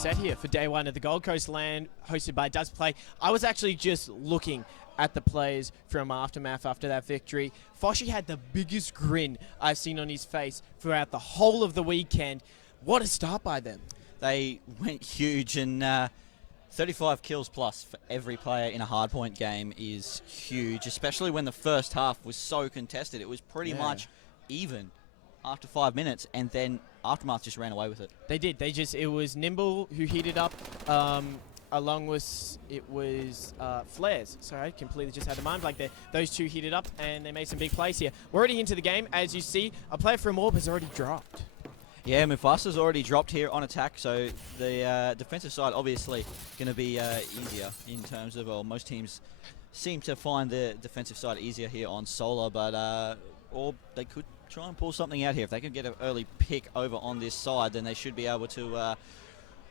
set here for day one of the Gold Coast LAN hosted by Does Play. I was actually just looking at the players from Aftermath after that victory. Foshi had the biggest grin I've seen on his face throughout the whole of the weekend. What a start by them. They went huge, and 35 kills plus for every player in a hardpoint game is huge, especially when the first half was so contested. It was pretty much even after 5 minutes, and then Aftermath just ran away with it. They did. It was Nimble who heated up, along with, Flares. Sorry, I completely just had a mind blank there. Those two heated up, and they made some big plays here. We're already into the game. As you see, a player from Orb has already dropped. Yeah, Mufasa's already dropped here on attack, so the defensive side obviously going to be easier in terms of, well, most teams seem to find the defensive side easier here on Solar, but Orb, they could try and pull something out here. If they can get an early pick over on this side, then they should be able to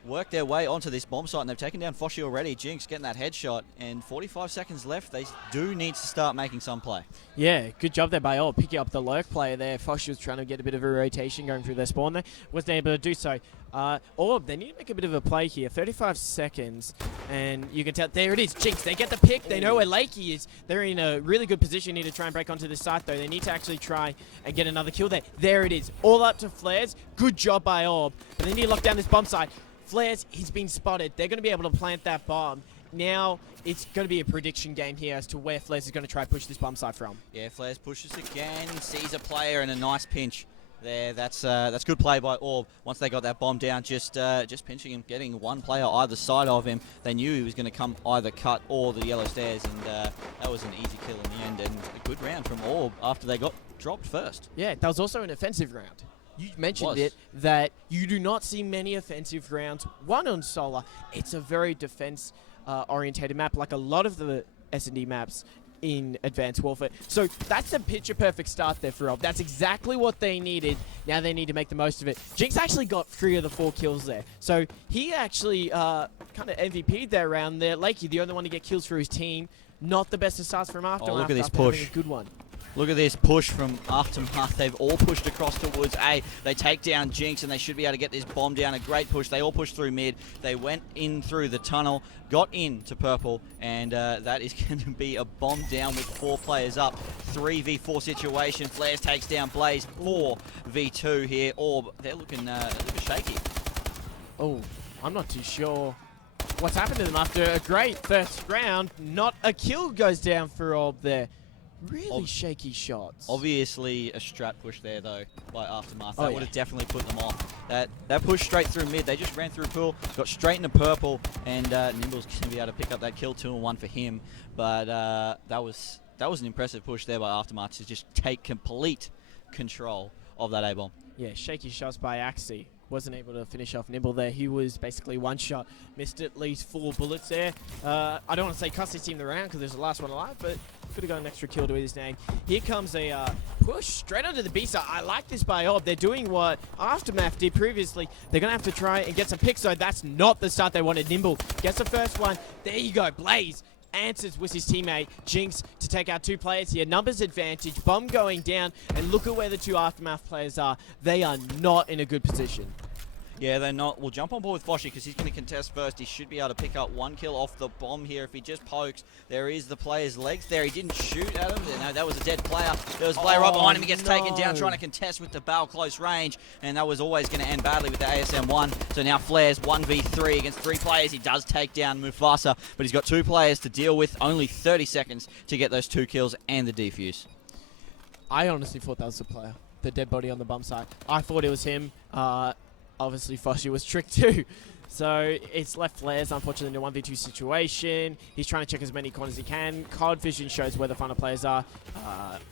work their way onto this bomb site, and they've taken down Foshi already. Jinx getting that headshot, and 45 seconds left. They do need to start making some play. Yeah, good job there by Orb, picking up the lurk player there. Foshi was trying to get a bit of a rotation going through their spawn there. Wasn't able to do so. Orb, they need to make a bit of a play here. 35 seconds, and you can tell, there it is, Jinx. They get the pick. They know where Lakey is. They're in a really good position here to try and break onto the site, though. They need to actually try and get another kill there. There it is, all up to Flares. Good job by Orb, but they need to lock down this bomb site. Flares, he's been spotted. They're going to be able to plant that bomb. Now, it's going to be a prediction game here as to where Flares is going to try to push this bomb site from. Yeah, Flares pushes again, sees a player, and a nice pinch there. That's good play by Orb. Once they got that bomb down, just pinching him, getting one player either side of him. They knew he was going to come either cut or the yellow stairs, and that was an easy kill in the end, and a good round from Orb after they got dropped first. Yeah, that was also an offensive round. You mentioned it, that you do not see many offensive rounds. One on Solar, it's a very defense-orientated map, like a lot of the S&D maps in Advanced Warfare. So that's a picture-perfect start there for Orb. That's exactly what they needed. Now they need to make the most of it. Jinx actually got 3 of the 4 kills there. So he actually kind of MVP'd that round there. Lakey, the only one to get kills for his team. Not the best of starts from Aftermath. Oh, look at this after push. having a good one. Look at this push from Aftermath. They've all pushed across towards A. They take down Jinx, and they should be able to get this bomb down. A great push. They all pushed through mid. They went in through the tunnel, got into purple, and that is going to be a bomb down with 4 players up. 3v4 situation. Flares takes down Blaze. 4v2 here. Orb, they're looking shaky. Oh, I'm not too sure what's happened to them after a great first round. Not a kill goes down for Orb there. Really shaky shots. Obviously a strat push there, though, by Aftermath. That would have definitely put them off. That push straight through mid. They just ran through pool, got straight into purple, and Nimble's going to be able to pick up that kill, 2 and 1 for him. But that was an impressive push there by Aftermath to just take complete control of that A-bomb. Yeah, shaky shots by Axie. Wasn't able to finish off Nimble there. He was basically one shot. Missed at least 4 bullets there. I don't want to say cuss his team the round because there's the last one alive, but could have got an extra kill to his name. Here comes a push straight onto the B side. I like this by Orb. They're doing what Aftermath did previously. They're going to have to try and get some picks, so that's not the start they wanted. Nimble gets the first one. There you go. Blaze answers with his teammate Jinx to take out 2 players here. Numbers advantage, bomb going down, and look at where the 2 Aftermath players are. They are not in a good position. Yeah, they're not. We'll jump on board with Foshi because he's going to contest first. He should be able to pick up 1 kill off the bomb here if he just pokes. There is the player's legs there. He didn't shoot at him. No, that was a dead player. There was a player right behind him. He gets taken down trying to contest with the barrel close range, and that was always going to end badly with the ASM-1. So now Flares 1v3 against 3 players. He does take down Mufasa, but he's got 2 players to deal with. Only 30 seconds to get those 2 kills and the defuse. I honestly thought that was the player, the dead body on the bump site. I thought it was him. Obviously, Foshi was tricked too. So it's left Flares, unfortunately, in a 1v2 situation. He's trying to check as many corners as he can. Cod Vision shows where the final players are.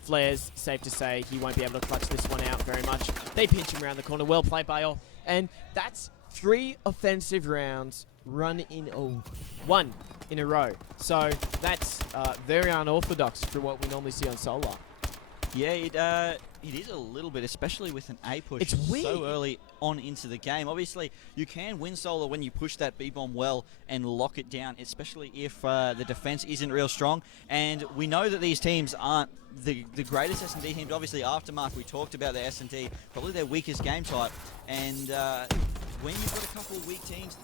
Flares, safe to say, he won't be able to clutch this one out very much. They pinch him around the corner. Well played by all. And that's 3 offensive rounds run in one in a row. So that's very unorthodox for what we normally see on Solar. Yeah, it is a little bit, especially with an A push so early on into the game. Obviously, you can win Solar when you push that B-bomb well and lock it down, especially if the defense isn't real strong. And we know that these teams aren't the greatest S&D teams. Obviously, Aftermath, we talked about their S&D, probably their weakest game type. And when you've got a couple of weak teams,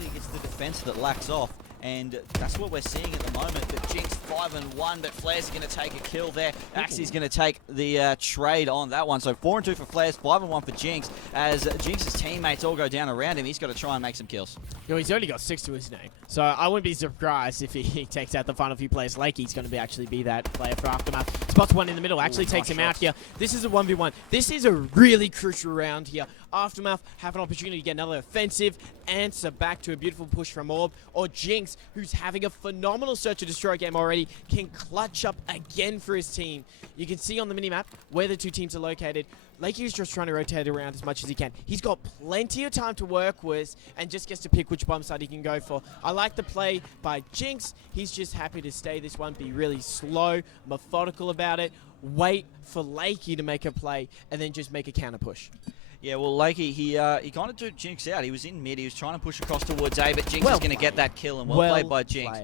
usually it's the defense that lacks off, and that's what we're seeing at the moment. But Jinx 5-1, but Flares is going to take a kill there. Axie's going to take the trade on that one. So 4-2 for Flares, 5-1 for Jinx. As Jinx's teammates all go down around him, he's got to try and make some kills. You know, he's already got 6 to his name, so I wouldn't be surprised if he takes out the final few players. Lakey's going to actually be that player for Aftermath. Spots one in the middle, actually takes him out here. This is a 1v1. This is a really crucial round here. Aftermath have an opportunity to get another offensive answer back to a beautiful push from Orb, or Jinx, who's having a phenomenal search and destroy game already, can clutch up again for his team. You can see on the minimap where the two teams are located. Lakey is just trying to rotate around as much as he can. He's got plenty of time to work with and just gets to pick which bomb side he can go for. I like the play by Jinx. He's just happy to stay this one, be really slow, methodical about it, wait for Lakey to make a play, and then just make a counter push. Yeah, well, Lakey, he kind of took Jinx out. He was in mid. He was trying to push across towards A, but Jinx is going to get that kill, and well played by Jinx.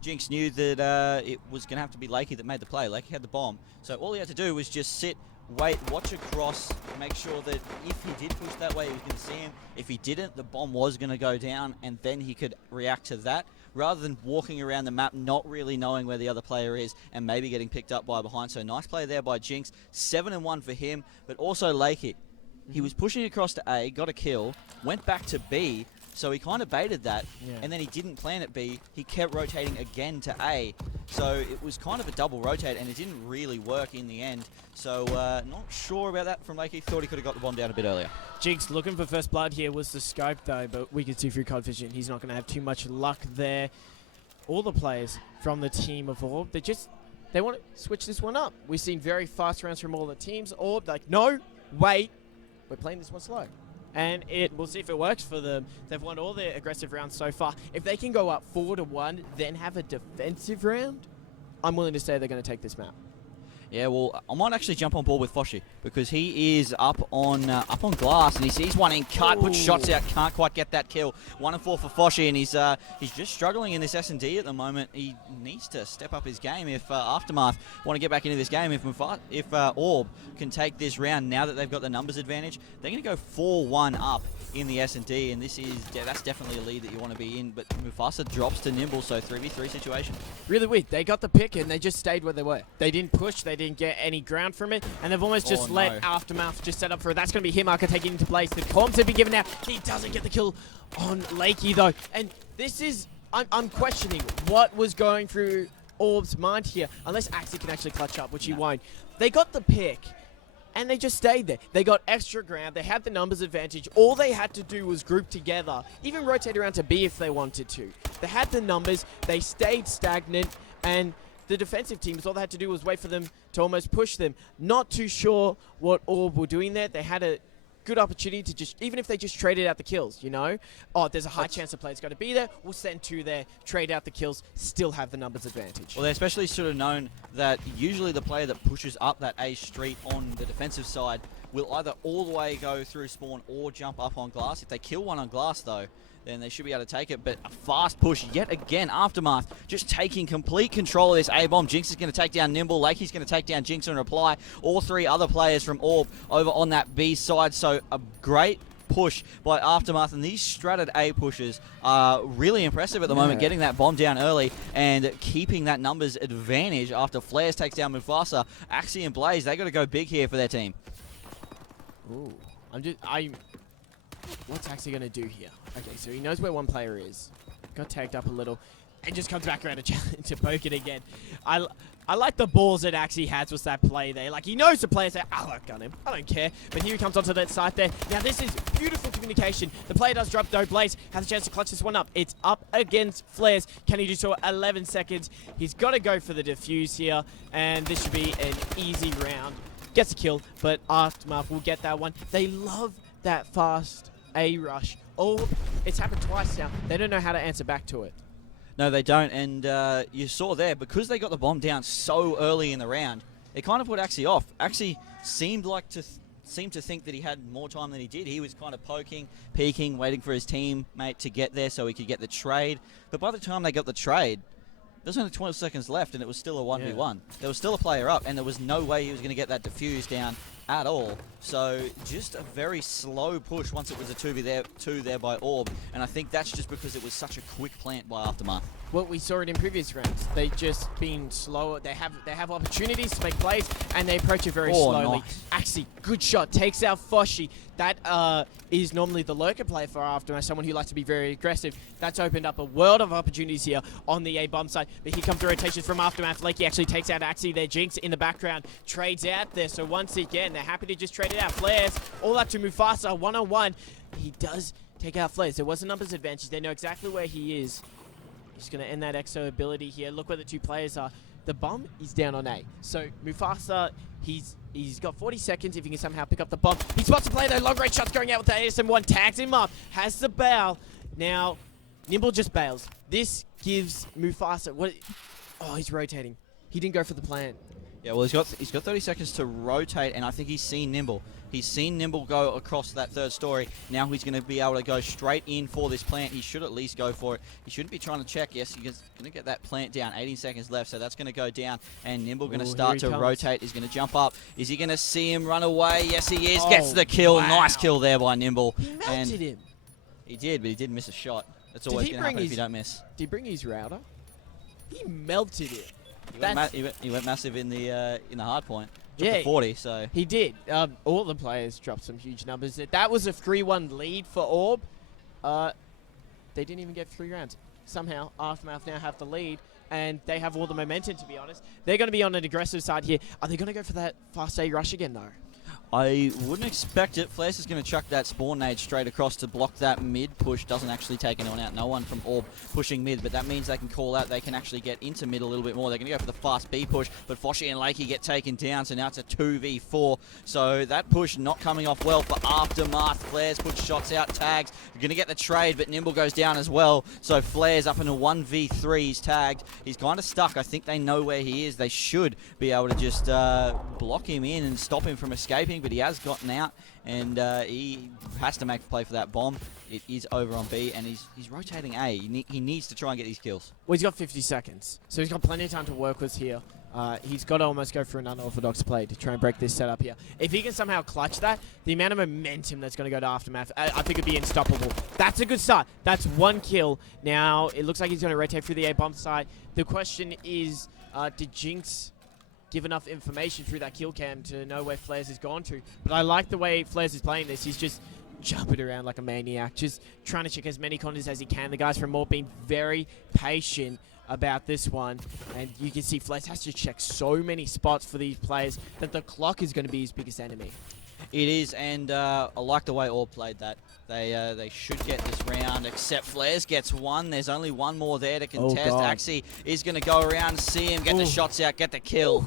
Jinx knew that it was going to have to be Lakey that made the play. Lakey had the bomb. So all he had to do was just sit, wait, watch across, make sure that if he did push that way, he was going to see him. If he didn't, the bomb was going to go down, and then he could react to that, rather than walking around the map not really knowing where the other player is and maybe getting picked up by behind. So nice play there by Jinx. 7-1 for him, but also Lakey. He was pushing across to A, got a kill, went back to B, so he kind of baited that, and then he didn't plan at B. He kept rotating again to A, so it was kind of a double rotate, and it didn't really work in the end. So not sure about that from Lakey. Thought he could have got the bomb down a bit earlier. Jinx looking for first blood here was the scope, though, but we can see through Code Vision he's not going to have too much luck there. All the players from the team of Orb, they want to switch this one up. We've seen very fast rounds from all the teams. Orb, like, no, wait. We're playing this one slow. And we'll see if it works for them. They've won all their aggressive rounds so far. If they can go up 4-1, then have a defensive round, I'm willing to say they're going to take this map. Yeah, well, I might actually jump on board with Foshi because he is up on glass and he sees one in cut, puts shots out, can't quite get that kill. 1-4 for Foshi, and he's just struggling in this S&D at the moment. He needs to step up his game if Aftermath want to get back into this game. If Orb can take this round now that they've got the numbers advantage, they're going to go 4-1 up in the S&D, and that's definitely a lead that you want to be in. But Mufasa drops to Nimble, so 3v3 situation. Really weird. They got the pick and they just stayed where they were. They didn't push. They didn't get any ground from it, and they've almost just let Aftermath just set up for it. That's going to be him. Marker taking into place. The comms have been given out. He doesn't get the kill on Lakey though, and this is I'm questioning what was going through Orb's mind here. Unless Axie can actually clutch up, which he won't. They got the pick. And they just stayed there. They got extra ground. They had the numbers advantage. All they had to do was group together, even rotate around to B if they wanted to. They had the numbers. They stayed stagnant. And the defensive teams, all they had to do was wait for them to almost push them. Not too sure what Orb were doing there. They had a good opportunity to just, even if they just traded out the kills, you know? Oh, there's a high chance the player's going to be there. We'll send 2 there, trade out the kills, still have the numbers advantage. Well, they especially should have known that usually the player that pushes up that A street on the defensive side will either all the way go through spawn or jump up on glass. If they kill one on glass, though, then they should be able to take it. But a fast push yet again. Aftermath just taking complete control of this A-bomb. Jinx is going to take down Nimble. Lakey's going to take down Jinx in reply. All 3 other players from Orb over on that B side. So a great push by Aftermath, and these stratted A pushes are really impressive at the moment, getting that bomb down early and keeping that numbers advantage after Flares takes down Mufasa. Axie and Blaze, they got to go big here for their team. Ooh, what's Axie going to do here? Okay, so he knows where one player is. Got tagged up a little and just comes back around to poke it again. I like the balls that Axie has with that play there. Like, he knows the player's there. I'll outgun him. I don't care. But here he comes onto that side there. Now, this is beautiful communication. The player does drop, though. Blaze has a chance to clutch this one up. It's up against Flares. Can he do so? 11 seconds. He's got to go for the defuse here, and this should be an easy round. Gets a kill, but Aftermath will get that one. They love that fast A rush. Oh, it's happened twice now. They don't know how to answer back to it. No, they don't, and you saw there, because they got the bomb down so early in the round, it kind of put Axie off. Axie seemed to think that he had more time than he did. He was kind of poking, peeking, waiting for his teammate to get there so he could get the trade. But by the time they got the trade, there's only 12 seconds left, and it was still a 1v1. There was still a player up, and there was no way he was going to get that defuse down at all. So just a very slow push once it was a 2v2 there by Orb, and I think that's just because it was such a quick plant by Aftermath. Well, we saw it in previous rounds. They've just been slower. They have opportunities to make plays, and they approach it very slowly. Nice. Actually, good shot. Takes out Foshi. That is normally the lurker play for Aftermath, someone who likes to be very aggressive. That's opened up a world of opportunities here on the A-bomb side. But here comes the rotations from Aftermath. Lakey actually takes out Axie. Their Jinx in the background trades out there. So once again, they're happy to just trade it out. Flares all up to Mufasa, one-on-one. He does take out Flares. There was a numbers advantage. They know exactly where he is. He's going to end that EXO ability here. Look where the two players are. The bomb is down on A. So Mufasa, he's got 40 seconds if he can somehow pick up the bomb. He spots the play though. Long range shots going out with the ASM1. Tags him up. Has the bail. Now, Nimble just bails. This gives Mufasa... Oh, he's rotating. He didn't go for the plan. Yeah, well, he's got 30 seconds to rotate, and I think he's seen Nimble. He's seen Nimble go across that third story. Now he's going to be able to go straight in for this plant. He should at least go for it. He shouldn't be trying to check. Yes, he's going to get that plant down. 18 seconds left, so that's going to go down. And Nimble going to start to rotate. He's going to jump up. Is he going to see him run away? Yes, he is. Gets the kill. Wow. Nice kill there by Nimble. He melted him. He did, but he did miss a shot. That's always going to happen if you don't miss. Did he bring his router? He melted it. He went massive in the hard point. Yeah, 40, so he did. All the players dropped some huge numbers. That was a 3-1 lead for Orb. They didn't even get 3 rounds. Somehow, Aftermath now have the lead, and they have all the momentum, to be honest. They're going to be on an aggressive side here. Are they going to go for that fast A rush again, though? I wouldn't expect it. Flares is going to chuck that spawn nade straight across to block that mid push. Doesn't actually take anyone out. No one from Orb pushing mid, but that means they can call out. They can actually get into mid a little bit more. They're going to go for the fast B push, but Foshi and Lakey get taken down, so now it's a 2v4. So that push not coming off well for Aftermath. Flares puts shots out, tags. You're going to get the trade, but Nimble goes down as well. So Flares up in a 1v3. He's tagged. He's kind of stuck. I think they know where he is. They should be able to just block him in and stop him from escaping, but he has gotten out, and he has to make a play for that bomb. It is over on B, and he's rotating A. He needs to try and get these kills. Well, he's got 50 seconds, so he's got plenty of time to work with here. He's got to almost go for an unorthodox play to try and break this setup here. If he can somehow clutch that, the amount of momentum that's going to go to Aftermath, I think it'd be unstoppable. That's a good start. That's 1 kill. Now, it looks like he's going to rotate through the A-bomb side. The question is, did Jinx give enough information through that kill cam to know where Flares has gone to? But I like the way Flares is playing this. He's just jumping around like a maniac, just trying to check as many corners as he can. The guys from Orb being very patient about this one, and you can see Flares has to check so many spots for these players that the clock is going to be his biggest enemy. It is, and I like the way Orb played that. They should get this round, except Flares gets one. There's only one more there to contest. Axie is going to go around, see him, get the shots out, get the kill.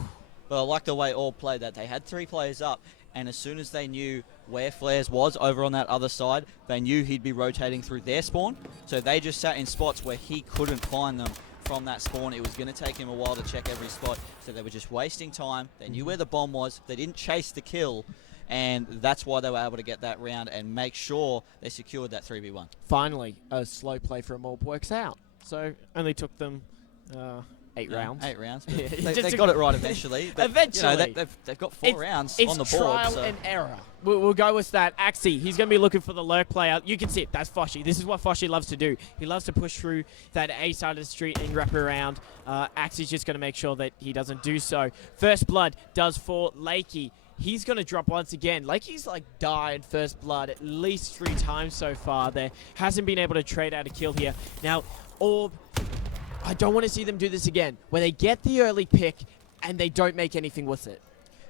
But I like the way Orb played that. They had 3 players up, and as soon as they knew where Flares was over on that other side, they knew he'd be rotating through their spawn. So they just sat in spots where he couldn't find them from that spawn. It was going to take him a while to check every spot, so they were just wasting time. They knew where the bomb was. They didn't chase the kill, and that's why they were able to get that round and make sure they secured that 3v1. Finally, a slow play from Orb works out. So only took them 8 rounds. 8 rounds. They got it right eventually. But, eventually. You know, they've got 4 rounds on the board. It's trial and error. We'll go with that. Axie, he's going to be looking for the lurk player. You can see it. That's Foshi. This is what Foshi loves to do. He loves to push through that A side of the street and wrap around. Axie's just going to make sure that he doesn't do so. First blood does for Lakey. He's going to drop once again. Lakey's like died first blood at least 3 times so far there. Hasn't been able to trade out a kill here. Now, Orb, I don't want to see them do this again, where they get the early pick and they don't make anything with it.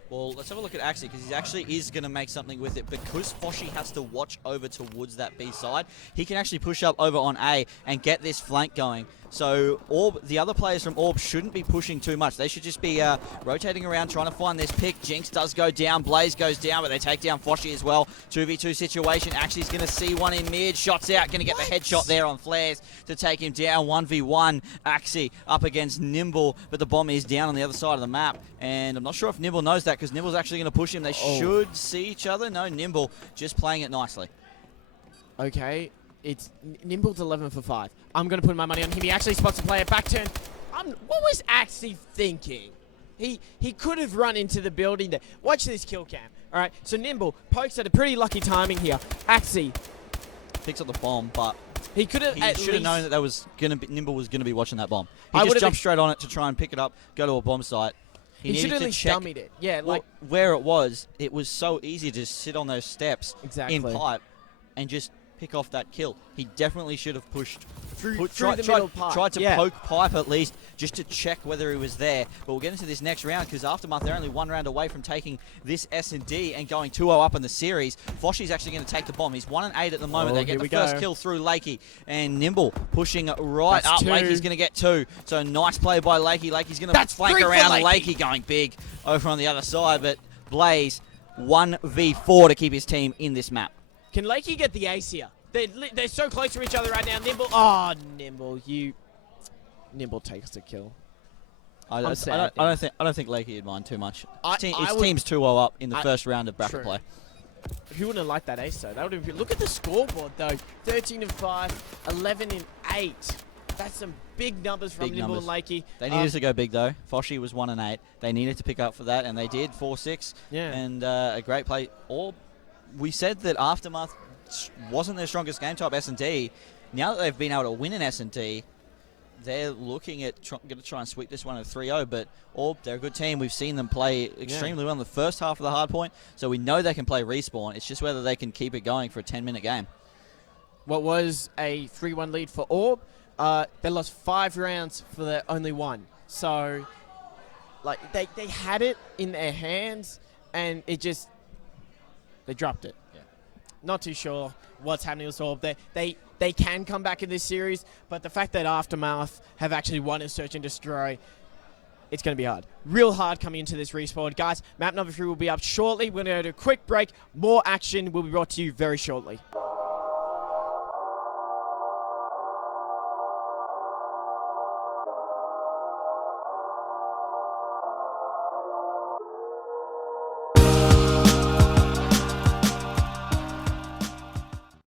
Well, let's have a look at Axie, because he actually is going to make something with it. Because Foshi has to watch over towards that B side, he can actually push up over on A and get this flank going. So Orb, the other players from Orb shouldn't be pushing too much. They should just be rotating around, trying to find this pick. Jinx does go down, Blaze goes down, but they take down Foshi as well. 2v2 situation. Axie's going to see one in mid, shots out, going to get the headshot there on Flares to take him down. 1v1, Axie up against Nimble, but the bomb is down on the other side of the map. And I'm not sure if Nimble knows that, because Nimble's actually going to push him. They should see each other. No, Nimble just playing it nicely. Okay. It's Nimble's 11 for 5. I'm going to put my money on him. He actually spots the player. Back turn. What was Axie thinking? He could have run into the building there. Watch this kill cam. All right, so Nimble pokes at a pretty lucky timing here. Axie, Picks up the bomb, but he could have he at should have least known that Nimble was going to be watching that bomb. He I just would've jumped straight on it to try and pick it up, go to a bomb site. he should needed have to at least check dummied it. Yeah, well, like where it was so easy to sit on those steps exactly. in pipe and just pick off that kill. He definitely should have pushed through the middle pipe. Tried to Yeah. poke pipe at least just to check whether he was there. But we'll get into this next round because Aftermath, they're only one round away from taking this S&D and going 2-0 up in the series. Foshi's actually going to take the bomb. He's 1-8 at the moment. Oh, they get here the we first go. kill through Lakey. And Nimble pushing right That's up. 2. Lakey's going to get 2. So nice play by Lakey. Lakey's going to That's flank 3 for around Lakey. Lakey going big over on the other side. But Blaze, 1v4 to keep his team in this map. Can Lakey get the ace here? They're so close to each other right now. Nimble, oh, Nimble, Nimble takes the kill. I don't think Lakey would mind too much. His team's 2-0 up in the first round of bracket True. play. Who wouldn't have liked that ace though? That would have been, look at the scoreboard though. 13-5, 11-8. That's some big numbers from Big Nimble numbers. and Lakey. They needed to go big though. Foshi was 1-8. They needed to pick up for that, and they did 4-6. Yeah. And a great play. Orb, we said that Aftermath wasn't their strongest game type S&D. Now that they've been able to win an S&D, they're looking at going to try and sweep this one at 3-0. But Orb, they're a good team. We've seen them play extremely well in the first half of the hard point, so we know they can play respawn. It's just whether they can keep it going for a 10-minute game. What was a 3-1 lead for Orb, they lost 5 rounds for their only one. So, like, they had it in their hands, and it just, they dropped it. Yeah. Not too sure what's happening with Orb. They can come back in this series, but the fact that Aftermath have actually won a Search and Destroy, it's going to be hard. Real hard coming into this respawn. Guys, map number 3 will be up shortly. We're going to go to a quick break. More action will be brought to you very shortly.